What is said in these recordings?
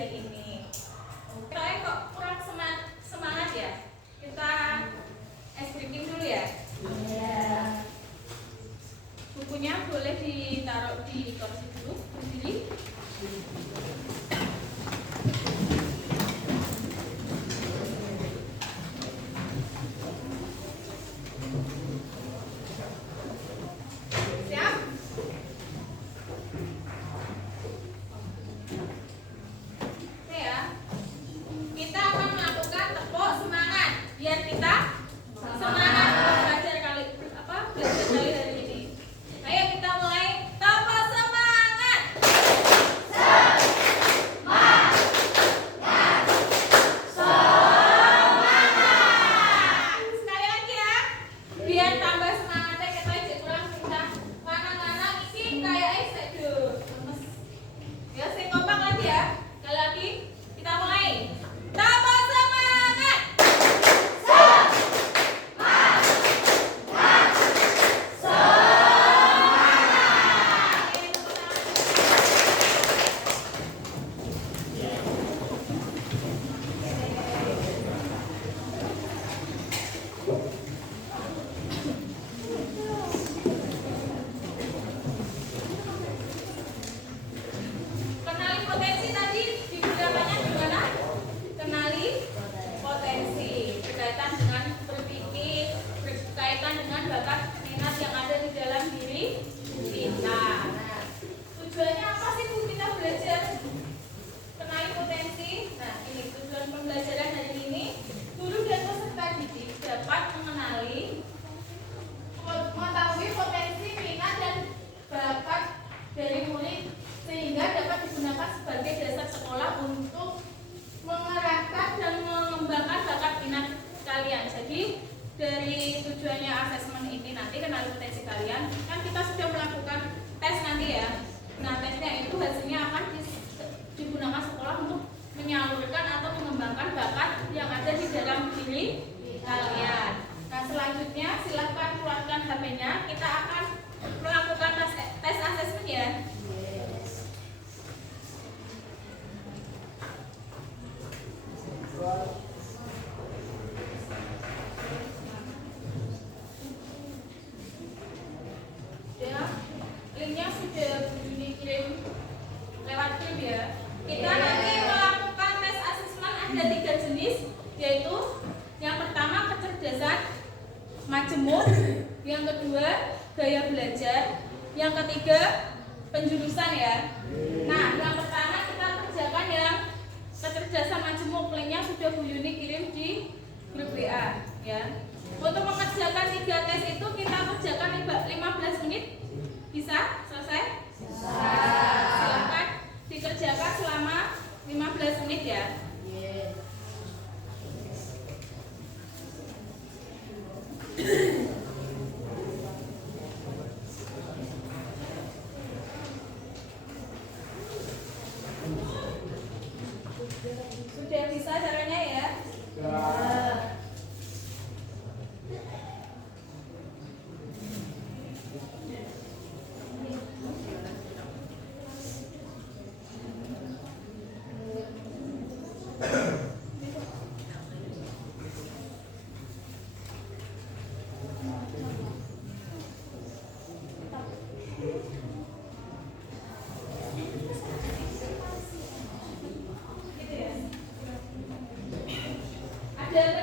hari ini. Oke, kok kurang semangat ya? Kita ice breaking dulu ya. Bukunya boleh ditaruh di kursi dulu berdiri. Siap? Oke ya. Kita akan melakukan tepuk semangat biar kita semangat belajar kali hari ini. Ayo kita mulai tepuk semangat. Sekali lagi ya. Biar tambah semangatnya kita aja kurang kita lanang-lanang iki kayak seduh. Ya, sing kompak lagi ya. Sekali lagi kita mulai. Tepuk semangat. Kenali potensi tadi digunakannya gimana? Kenali potensi berkaitan dengan berpikir, berkaitan dengan bakat minat yang ada di dalam diri kita. Nah, tujuannya apa sih Bu kita belajar? Kenali potensi. Nah, ini tujuan pembelajaran hari ini. Guru dan peserta didik dapat mengenali, mengetahui potensi minat dan bakat dari murid sehingga dapat digunakan sebagai dasar sekolah untuk mengerahkan dan mengembangkan bakat minat kalian. Jadi dari tujuannya asesmen ini nanti kenali potensi kalian, kan kita sudah melakukan tes nanti ya. Nah, tesnya itu hasilnya akan digunakan sekolah untuk menyalurkan atau mengembangkan bakat yang ada di dalam diri kalian. Nah, selanjutnya silakan keluarkan HP-nya. Kita akan melakukan tes asesmen ya. Ya, linknya sudah dikirim lewat grup ya. Kita nanti melakukan tes asesmen ada 3 jenis, yaitu yang pertama kecerdasan majemuk, yang kedua gaya belajar, yang ketiga penjurusan ya. Nah, yang pertama kita kerjakan yang kecerdasan majemuk, linknya sudah Bu Yuni kirim di grup WA ya. Untuk mengerjakan 3 tes itu kita kerjakan 15 menit. Bisa selesai? Bisa. Silakan dikerjakan selama 15 menit ya. Sudah bisa caranya ya? Ada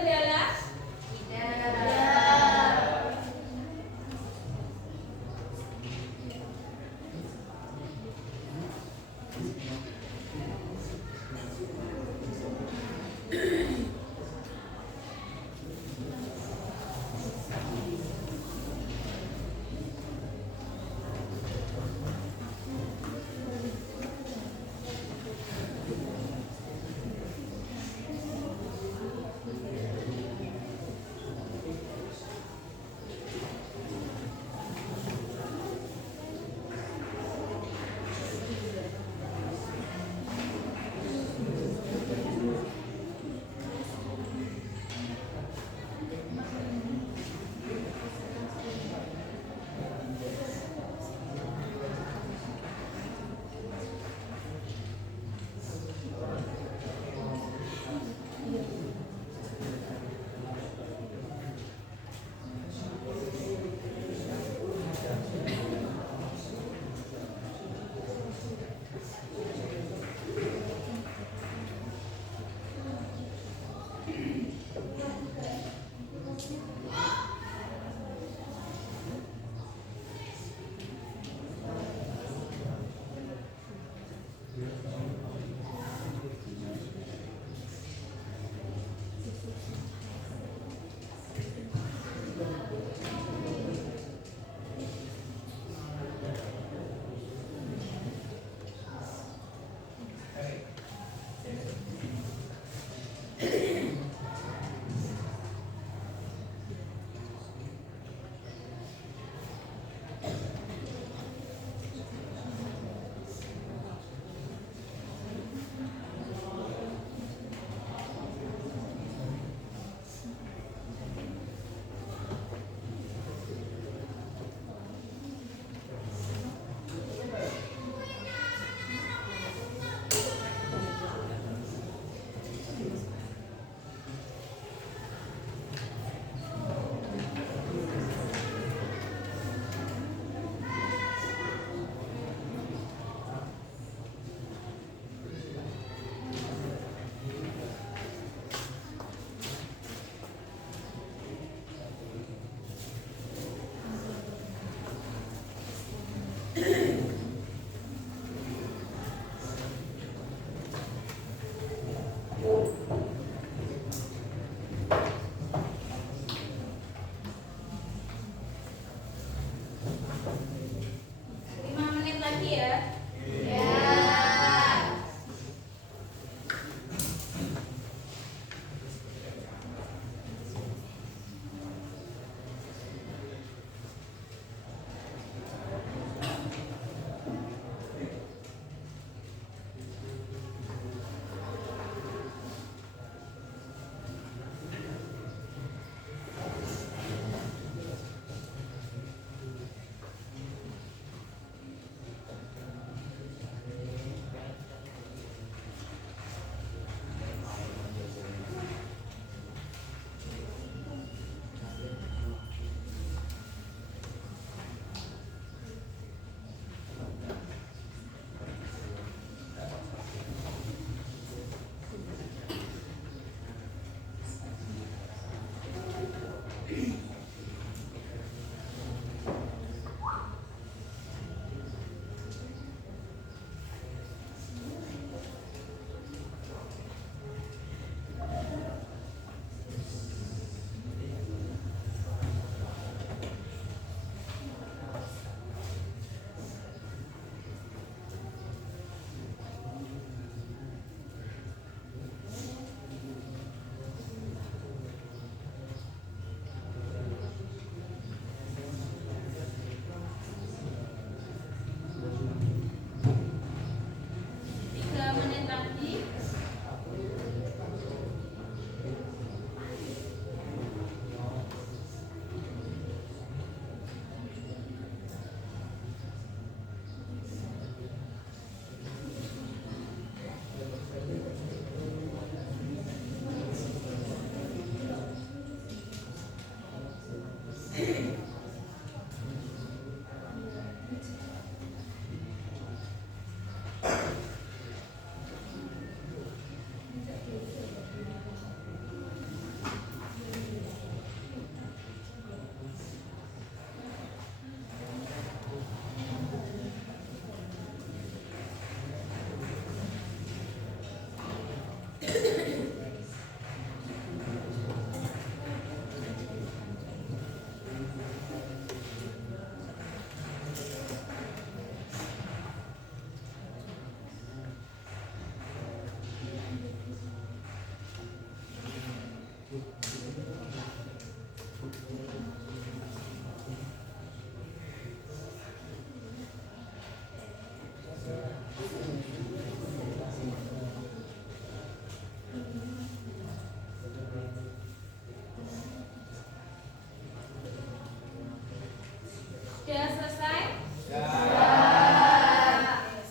Sudah selesai?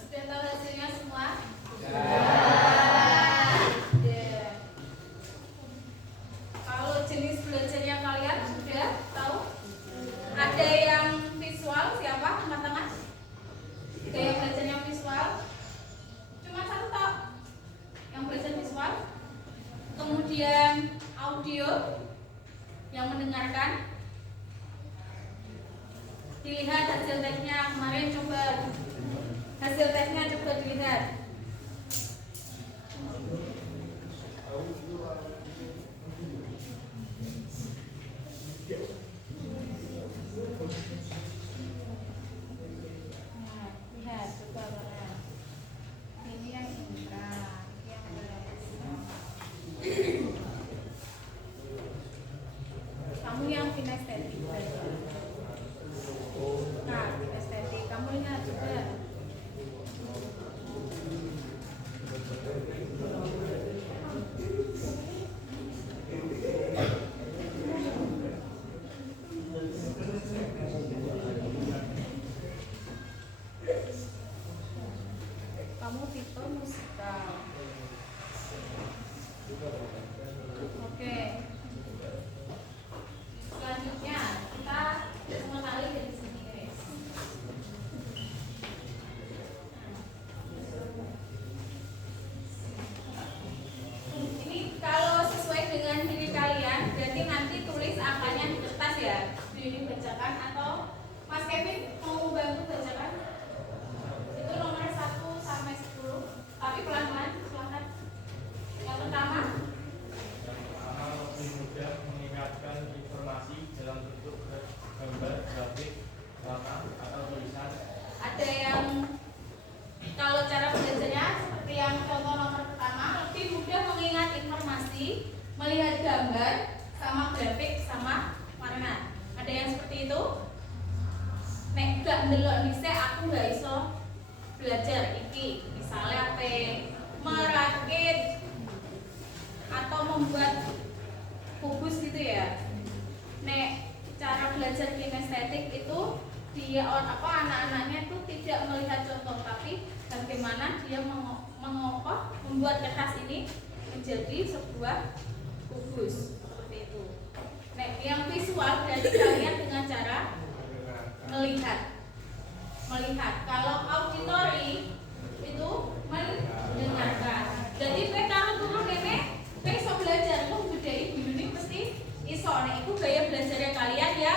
Sudah tahu hasilnya semua? Kalau jenis belajarnya kalian sudah tahu? Ada yang visual, siapa? Angkat tangan. Ada yang belajarnya visual? Cuma satu tak? Yang belajar visual? Kemudian audio yang mendengarkan. Dilihat hasil tesnya kemarin, coba hasil tesnya coba dilihat. melihat gambar sama grafik sama warna. Ada yang seperti itu? Nek gak ndelok dhisik aku gak iso belajar iki. Misalnya apa? Merakit atau membuat kubus gitu ya. Nek cara belajar kinestetik itu dia anak-anaknya itu tidak melihat contoh, tapi bagaimana dia membuat kertas ini menjadi sebuah kubus seperti itu. Nek yang visual berarti kalian dengan cara melihat. Kalau auditory itu mendengarkan. Jadi kalau turun ini iso belajar lu gede ibu ini mesti iso. Nek iku gaya belajarnya kalian ya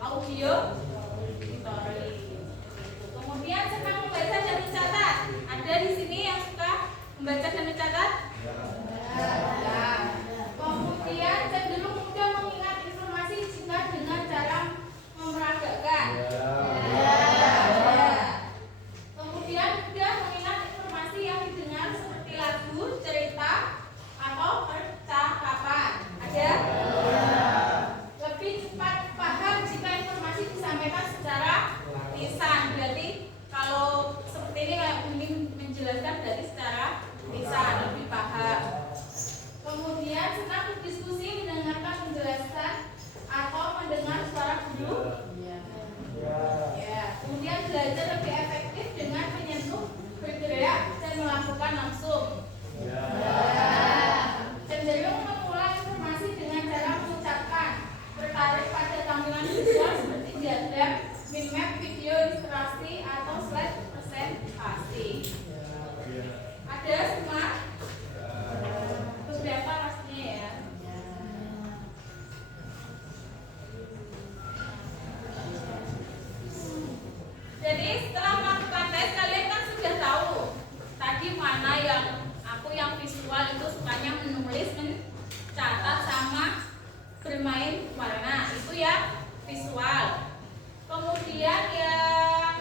audio auditory. Kemudian senang membaca dan mencatat. Ada di sini yang suka membaca dan mencatat? Ya. Kemudian cenderung mudah mengingat informasi jika dengan cara memeragakan. Kemudian mudah mengingat informasi yang didengar seperti lagu, cerita, atau percakapan. Ada? Lebih cepat paham jika informasi disampaikan secara lisan. Berarti kalau seperti ini menjelaskan dari secara lisan lebih paham. Kemudian senang berdiskusi, mendengarkan penjelasan atau mendengar suara guru. Ya. Kemudian belajar lebih efektif dengan menyentuh, bergerak dan melakukan langsung. Cenderung mengulang informasi dengan cara mengucapkan, tertarik pada tampilan visual seperti diagram, minmap, video ilustrasi atau slide presentasi. Ada semua? Beberapa pastinya ya. Jadi setelah melakukan tes kalian kan sudah tahu tadi mana yang visual itu sukanya menulis, mencatat sama bermain warna, itu ya visual. Kemudian yang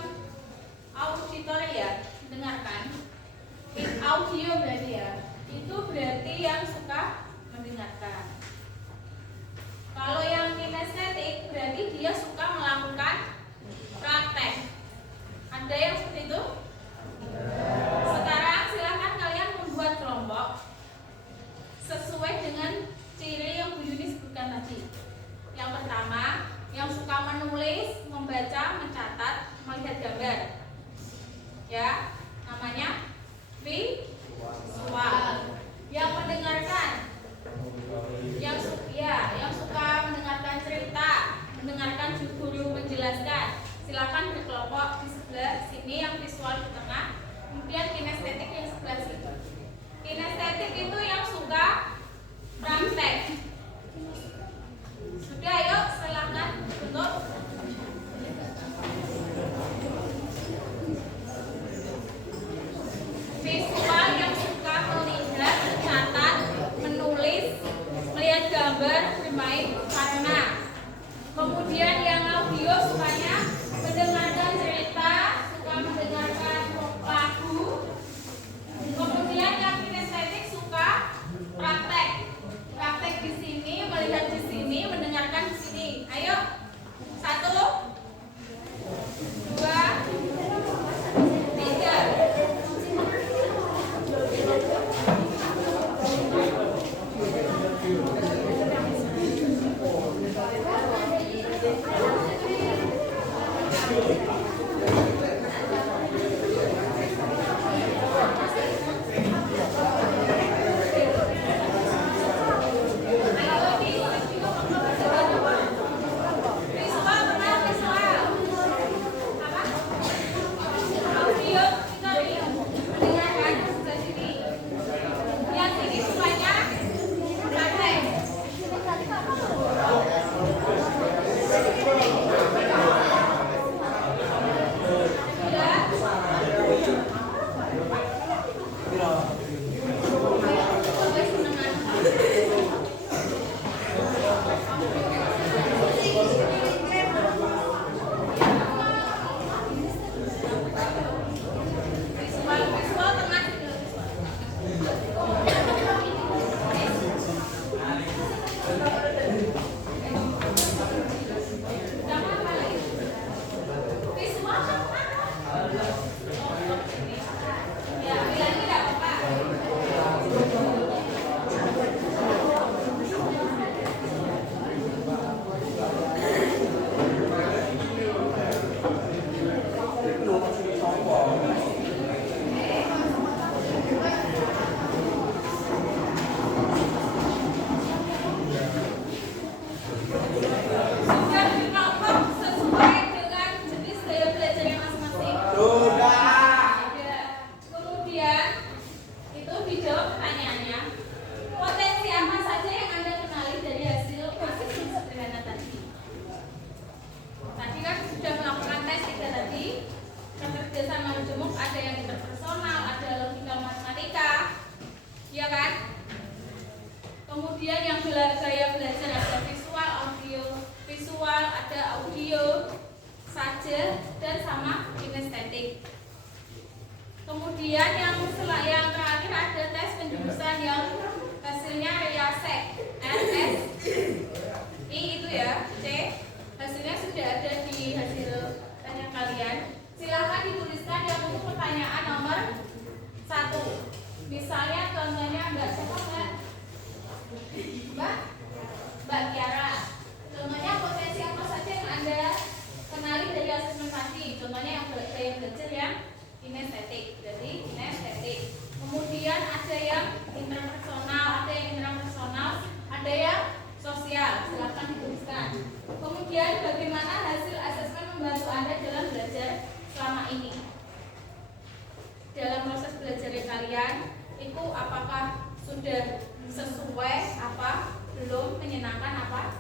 auditory ya, mendengarkan. Audio berarti ya, itu berarti yang suka mendengarkan. Kalau yang kinestetik berarti dia suka melakukan praktek. Ada yang seperti itu? Sekarang silakan kalian membuat kelompok sesuai dengan ciri yang Bu Yuni sebutkan tadi. Yang pertama, yang suka menulis, membaca, mencatat, melihat gambar. Ya, namanya visual. Yang mendengarkan, yang suka mendengarkan cerita, mendengarkan guru menjelaskan. Silakan berkelompok di sebelah sini yang visual di tengah. Kemudian kinestetik yang sebelah sini. Kinestetik itu yang suka praktek. Sudah, yuk silakan untuk visual yang suka melihat, mencatat, menulis, melihat gambar, bermain warna. Kemudian yang audio sukanya mendengarkan cerita, suka mendengarkan lagu. Kemudian yang kinestetik suka praktek. Praktek di sini, melihat di sini, mendengarkan di sini. Ayo. 1 2 Visual tengah. Itu dijawab pertanyaannya. Potensi apa saja yang Anda kenali dari hasil posisi sederhana tadi? Tadi kan sudah melakukan tes 3 tadi. Kecerdasan majemuk, ada yang interpersonal, ada logika matematika, ya kan? Kemudian yang gaya belajar ada visual, audio, visual, ada audio saja dan sama kinestetik. Kemudian yang terakhir ada tes penjurusan yang hasilnya Riasek RSI itu ya, C. Hasilnya sudah ada di hasil tanya kalian. Silakan dituliskan yang untuk pertanyaan nomor 1. Misalnya contohnya Mbak siapa Mbak Kiara. Contohnya potensi apa saja yang Anda kenali dari asesmen tadi. Contohnya yang gaya belajar yang kinestetik, jadi kinestetik. Kemudian ada yang interpersonal, ada yang sosial. Silakan dituliskan. Kemudian bagaimana hasil asesmen membantu Anda dalam belajar selama ini? Dalam proses belajar kalian itu apakah sudah sesuai apa, belum, menyenangkan apa,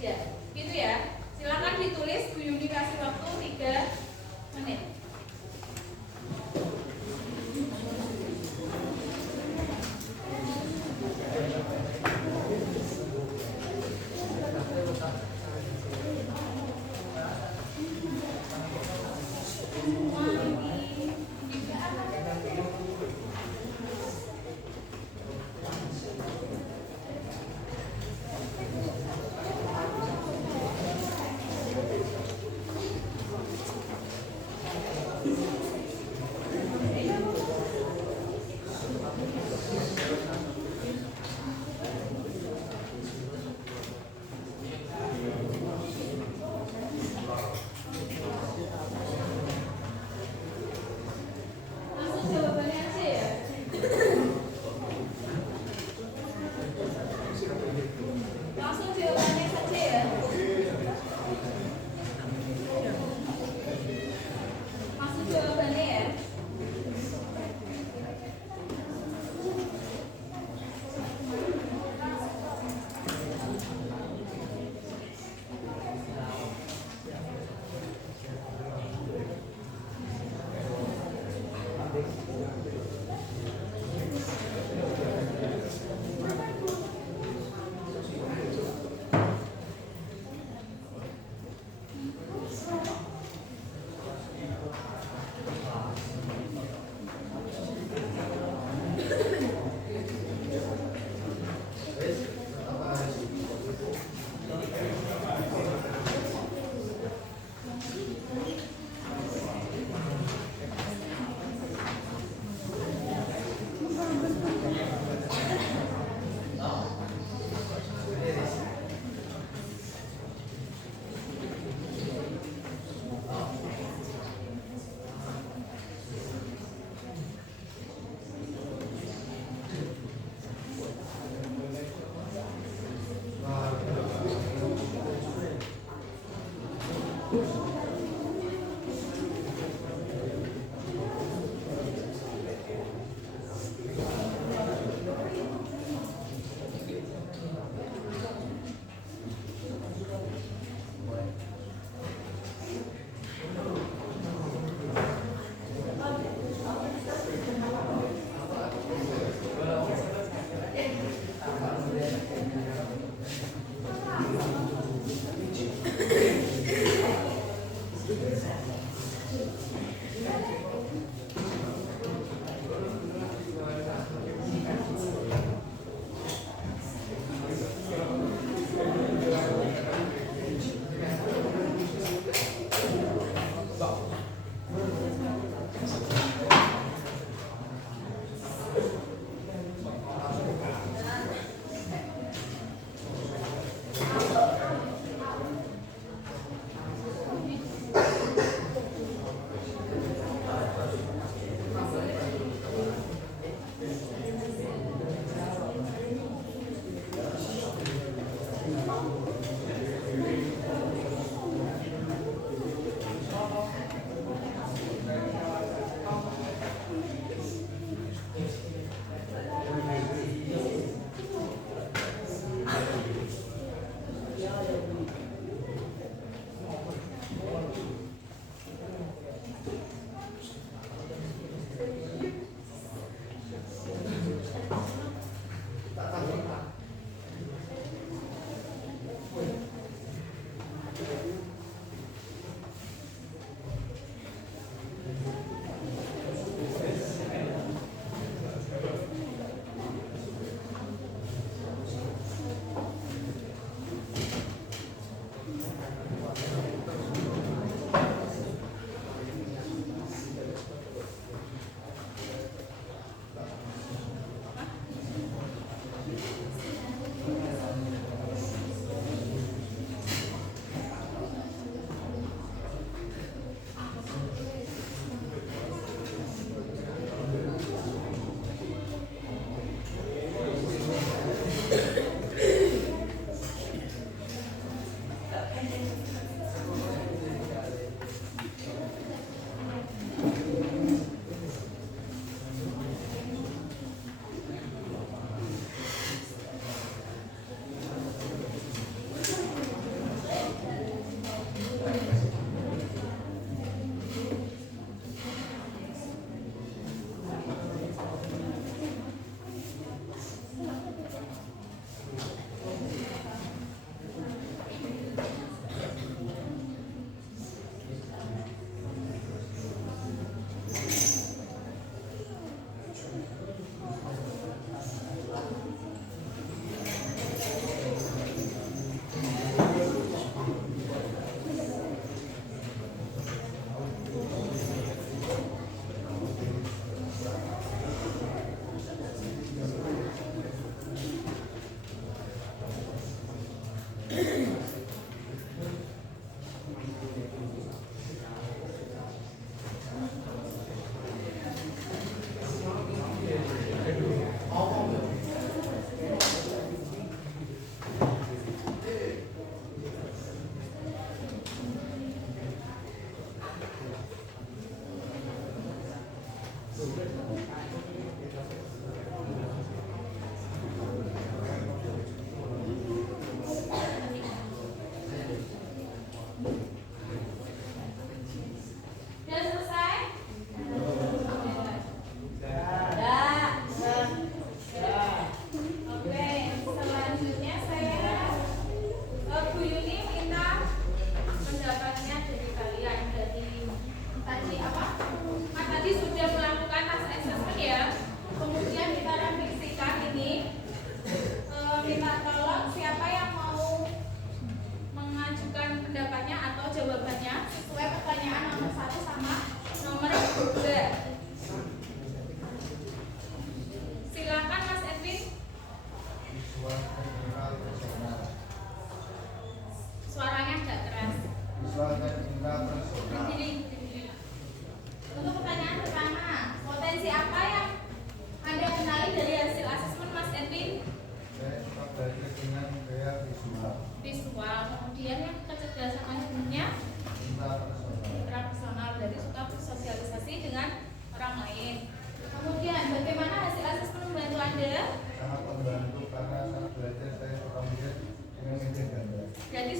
tidak? Gitu ya. Silakan ditulis. Bu Yuni kasih waktu 3 menit.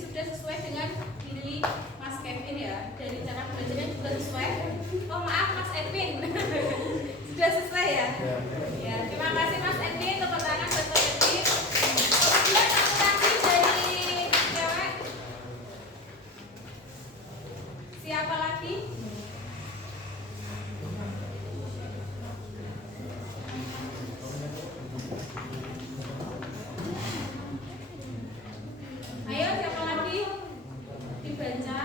sudah sesuai dengan diri Mas Kevin ya. Dari cara belajarnya juga sesuai. Oh maaf Mas Edwin. Sudah sesuai ya? Ya, terima kasih Mas Edwin. Tepuk tangan buat Mas Edwin. Kemudian satu lagi dari cewek. Siapa lagi? Ayo siapa lagi? Dibaca.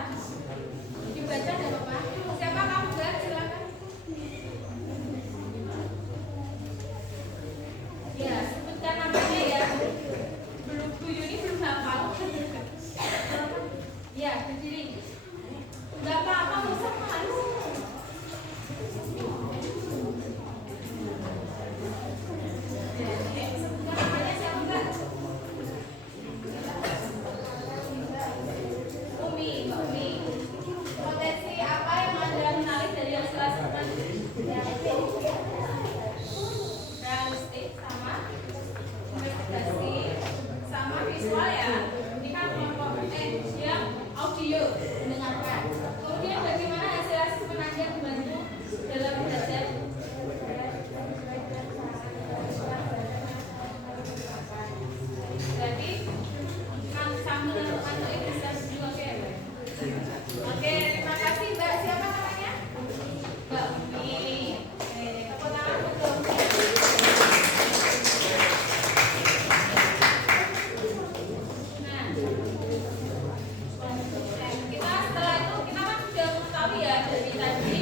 Dibaca ada Bapak. Siapa kamu enggak? Silakan. Ya, sebutkan namanya ya. Belum Bu Yuni belum hafal. Ya, berdiri. Enggak apa-apa, enggak usah malu. Sebutkan namanya siapa enggak? Umi, Mbak Umi. Potensi apa yang Anda kenali dari hasil asesmen? Realistik sama investigasi sama visual ya. Ini kan kelompok dia audio mendengarkan. Kemudian bagaimana hasil asesmen Anda membantu dalam belajar? Jadi sambil ngantuk ini bisa juga oke ya, Mbak? Oke, terima kasih Mbak. Siapa namanya? Mbak Umi. Oke, tepuk tangan untuk Nah, kita setelah itu kita kan sudah mengetahui ya dari tadi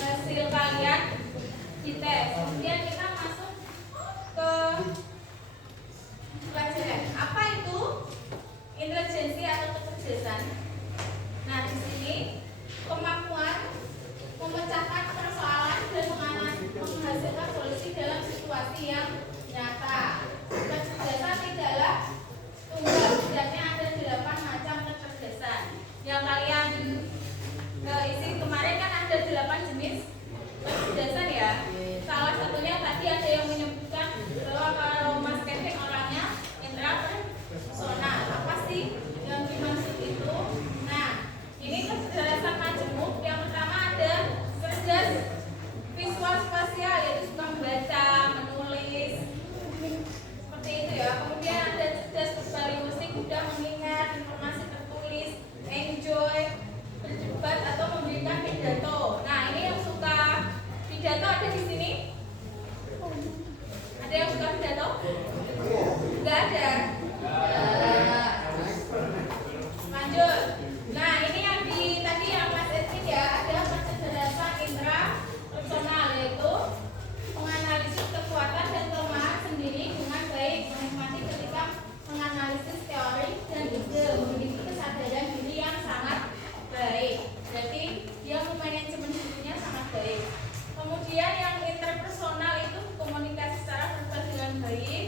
hasil kalian dites. Kemudian kita masuk ke pelajaran. Apa itu intelijensi atau kecerdasan? Nah, di sini kemampuan memecahkan persoalan dan menghasilkan solusi dalam situasi yang nyata. Kecerdasan tidaklah tunggal, setidaknya ada 8 macam kecerdasan. Yang kalian isi kemarin kan ada 8 jenis kecerdasan ya. Salah satunya tadi ada yang menyebutkan bahwa kalau Mas Kevin orangnya intrapersonal. Apa sih yang dimaksud itu? Nah, ini kecerdasan majemuk. Yang pertama ada cerdas visual spasial, yaitu suka membaca, menulis, seperti itu ya. Kemudian ada cerdas verbal linguistik, mudah mengingat informasi tertulis, enjoy berdebat atau memberikan pidato. Nah, ini yang suka pidato ada di sini? Ada yang suka pidato? Enggak ada. Lanjut. Nah, ini yang tadi yang Mas Edwin ya, ada kecerdasan intrapersonal, yaitu menganalisis kekuatan dan kelemahan sendiri dengan baik, menikmati ketika menganalisis teori dan ide, memiliki kesadaran diri yang sangat baik. Jadi dia memanajemen dirinya sangat baik. Kemudian yang interpersonal itu komunikasi secara verbal dengan baik,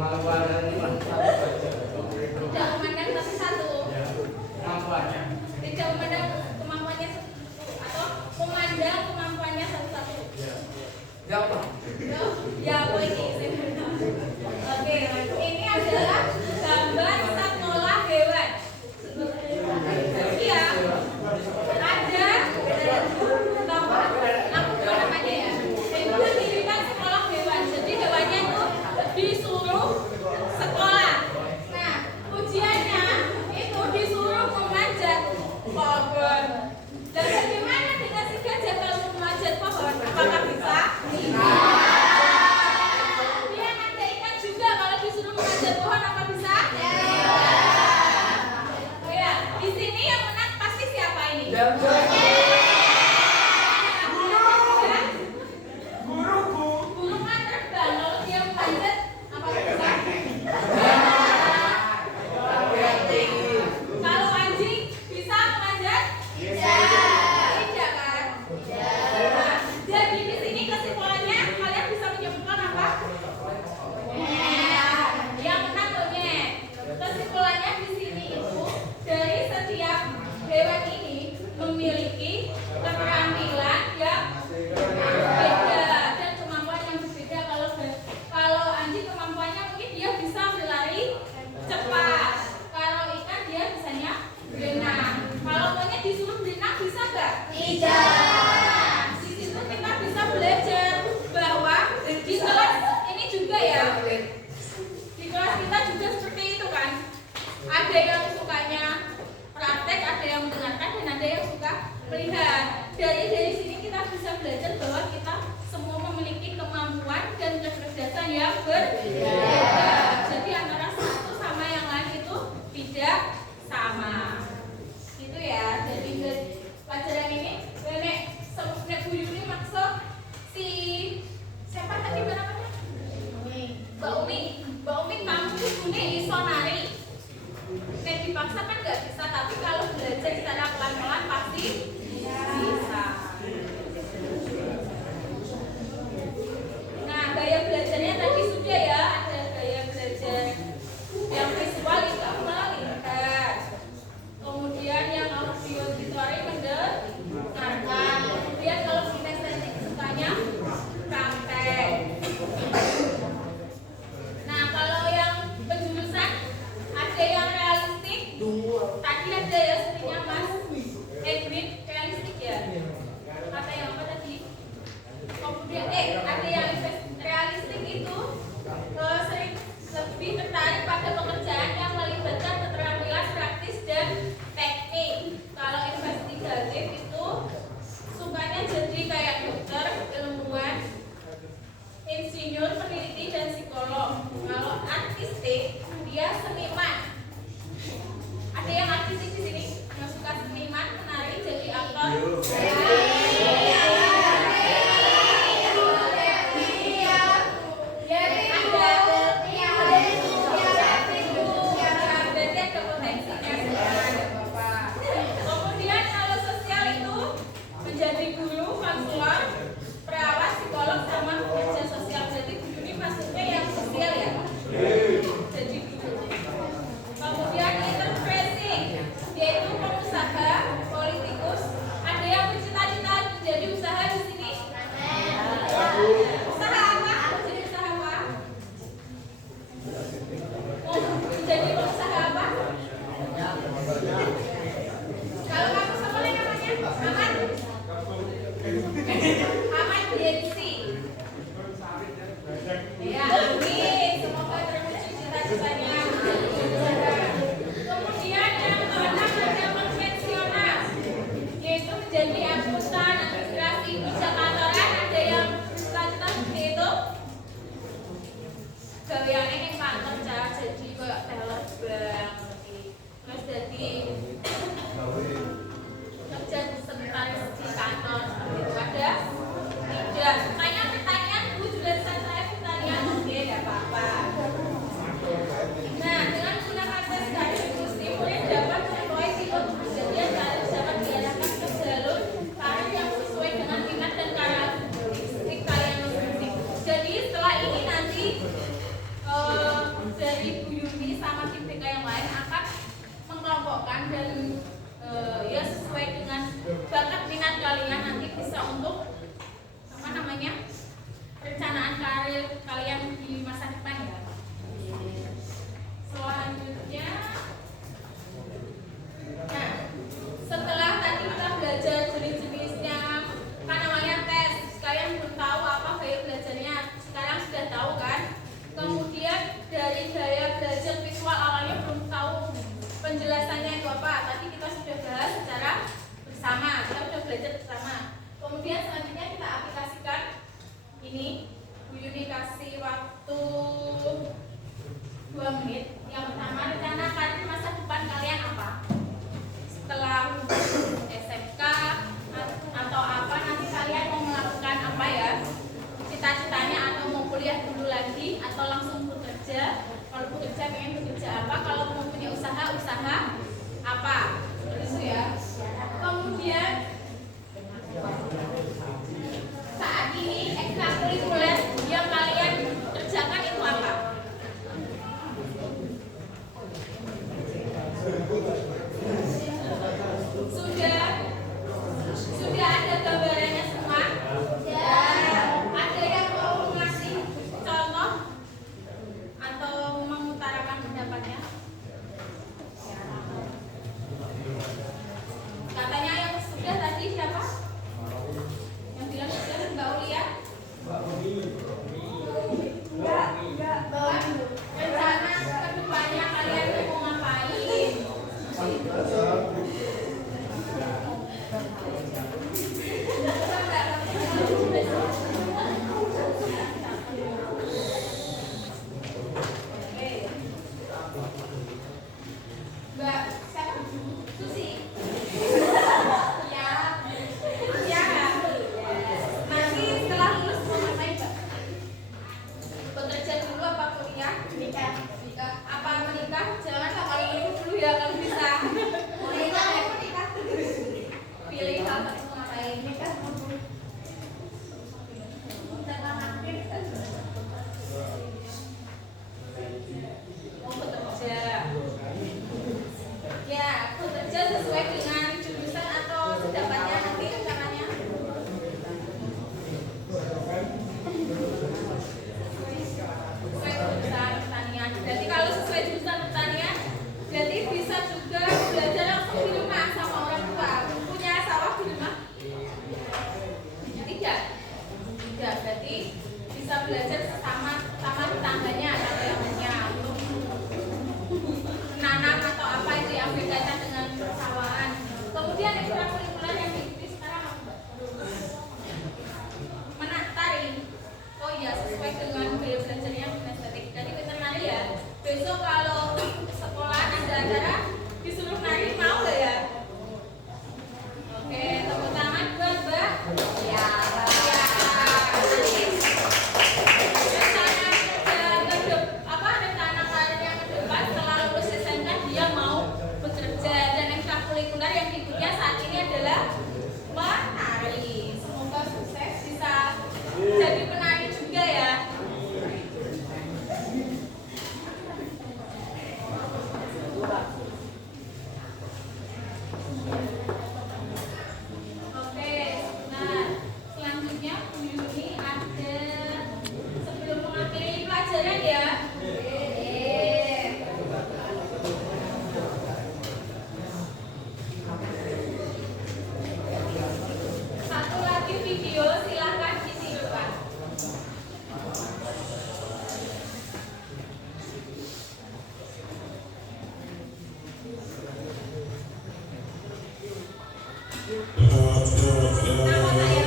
Tidak memandang tapi satu. Tidak memandang kemampuannya atau memandang kemampuannya satu-satu. Ya apa ini? Oke, ini adalah gambar sekolah hewan. Iya, ada aku namanya ya. Itu mendirikan sekolah hewan. Jadi hewannya itu disuruh sekolah. Nah, ujiannya itu disuruh memanjat pohon. Dan bagaimana dengan si gajah kalau memanjat pohon? Apakah bisa? Dia ada ikan juga kalau disuruh memanjat pohon, apa bisa? Ya, di sini yang menang pasti siapa ini? Guru kan terbang, kalau dia memanjat apa bisa? Kalau anjing bisa memanjat? Tidak kan? Nah, jadi di sini kesimpulannya kalian bisa menyebutkan apa? Yang menang monyet. Kesimpulannya di sini itu dari setiap hewan ini memiliki keterampilan yang berbeda dan kemampuan yang berbeda. Kalau anjing kemampuannya mungkin dia bisa berlari cepat. Kalau ikan dia bisanya berenang. Kalau monyet disuruh berenang bisa nggak? Tidak. Di situ kita bisa belajar bahwa di kelas ini juga ya. Di kelas kita juga seperti itu kan. Ada yang sukanya praktek, ada yang mendengarkan, dan ada yang suka melihat. Dari sini kita bisa belajar bahwa kita semua memiliki kemampuan dan kecerdasan yang berbeda. Jadi antara satu sama yang lain itu tidak sama. Gitu ya. Jadi pelajaran ini nenek sebenarnya Bu Yuni maksud si siapa tadi namanya? Mbak Umi kamu ini iso nari. Nek dipaksa kan nggak bisa, tapi kalau belajar secara pelan-pelan pasti bisa. Nah, gaya belajarnya tadi sudah ya, ada gaya belajar yang visual itu melihat. Kemudian yang auditory mendengarkan. Kemudian kalau kinestetik sukanya praktek. Nah, kalau yang penjurusan ada yang realistik. Tadi ada ya sepertinya Mas Edwin realistik ya. Kata yang apa tadi? Kemudian ada yang realistik itu sering lebih tertarik pada pekerjaan yang melibatkan keterampilan praktis dan teknik. Kalau investigatif itu sukanya jadi kayak dokter, ilmuwan, insinyur, peneliti, dan psikolog. Kalau artistik dia seniman. Ada yang artistik di sini yang suka seniman, menari, jadi aktor. Kemudian kalau sosial itu menjadi guru, konselor, perawat, psikolog, sama kerja sosial. Jadi guru ini maksudnya yang sosial ya. Jadi guru. Kemudian interpretasi yaitu pengusaha, politikus. Ada yang bercita-cita menjadi usaha di sini? Usaha apa? Jadi usaha apa? Menjadi pengusaha apa? Kalau kamu siapa namanya? Aman Yensi. Ya, amin. Semoga terwujud cita-citanya. Kemudian yang keenam ada konvensional, yaitu menjadi akuntan, administrasi, bijak kantoran. Ada yang cita-cita seperti itu? Gaweane ning kantor jadi kayak teller bank. Terus jadi kerja sekretaris di kantor seperti itu. Ada? Tidak. Pertanyaan Bu sudah saya pertanyaan. Oke, tidak apa-apa. Nah, dengan menggunakan tes karir industri, murid dapat memperoleh pilot kejadian karir dapat diarahkan ke jalur karir yang sesuai dengan minat dan karakteristik kalian masing-masing. Jadi setelah ini nanti dan ya sesuai dengan bakat minat kalian, nanti bisa untuk apa namanya perencanaan karir kalian di masa depan ya. Selanjutnya, nah setelah tadi kita belajar jenis-jenisnya, kan namanya tes, kalian belum tahu apa gaya belajarnya, sekarang sudah tahu kan. Kemudian dari gaya belajar visual awalnya belum tahu penjelasannya itu apa, tadi kita sudah bahas secara bersama, kita sudah belajar bersama. Kemudian selanjutnya kita aplikasikan ini. Bu Yuni kasih waktu 2 menit. Yang pertama, rencana karir masa depan kalian apa? Setelah SMK atau apa, nanti kalian mau melakukan apa ya? Cita-citanya, atau mau kuliah dulu lagi atau langsung bekerja? Kalau bekerja pengen bekerja apa? Kalau mau punya usaha apa? Itu ya. Kemudian saat ini ekstrakurikuler yang kalian kerjakan itu apa? Sudah ada gambarannya semua? Ya. Ada yang mau ngasih contoh atau mengutarakan pendapatnya? Katanya yang sudah tadi siapa? Yang bilang sudah Mbak Ulia? Enggak. Rencana kedepannya kalian mau ngapain? Mbak Susi. Ya. Nanti setelah lulus mau ngapain, Mbak? Bekerja dulu apa kuliah? Menikah. Apa menikah? Jangan kalau menikah dulu ya kalau bisa. Menikah. Pilih hal satu mau ngapain? Menikah. Mau bekerja. Ya, bekerja sesuai dengan jurusan atau sedapatnya nanti rencananya. Sesuai jurusan pertanian. Jadi kalau sesuai jurusan pertanian, jadi bisa juga belajar langsung di rumah sama orang tua. Punya sawah di rumah? Tidak. Berarti bisa belajar sama tetangganya atau yang punya untuk nanam atau apa itu yang berkaitan dengan persawahan. Kemudian ekstrakurikuler yang diikuti sekarang apa? Menari. Oh iya, sesuai dengan gaya belajarnya kinestetik. Jadi kita nari ya. Besok kalau sekolah ada acara disuruh nari, mau nggak ya? Oke, tepuk tangan buat Mbak. Ya. Rencana karirnya ke depan setelah lulus SMK dia mau bekerja, dan ekstrakurikuler yang diikutnya saat ini adalah menari. Semoga sukses, bisa jadi penari juga ya. Oke, nah selanjutnya Bu Yuni ada sebelum mengakhiri pelajaran ya. Satu lagi video, silakan disiapkan. Nama saya.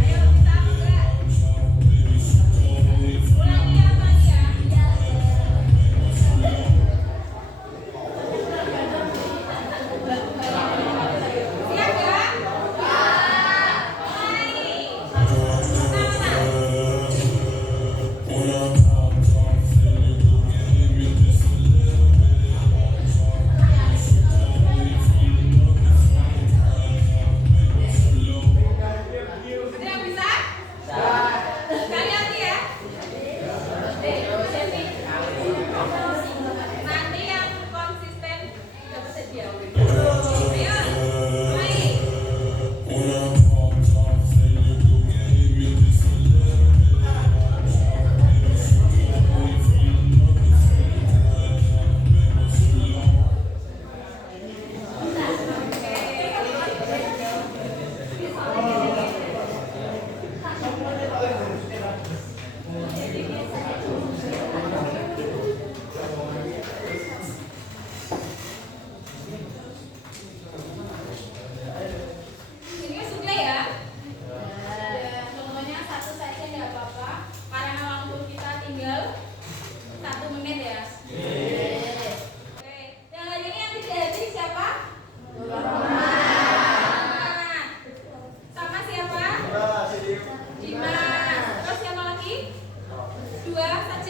Ayo kita buka. Ulangi ya, Pak ya. Siap ya? Mulai.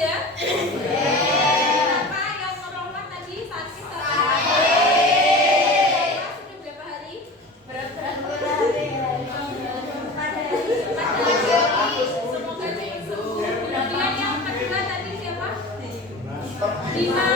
aja? Berapa yang merongkat tadi sakit? Sudah berapa hari? Berapa hari? Semoga cepat sembuh. Kemudian yang kedua tadi siapa? 5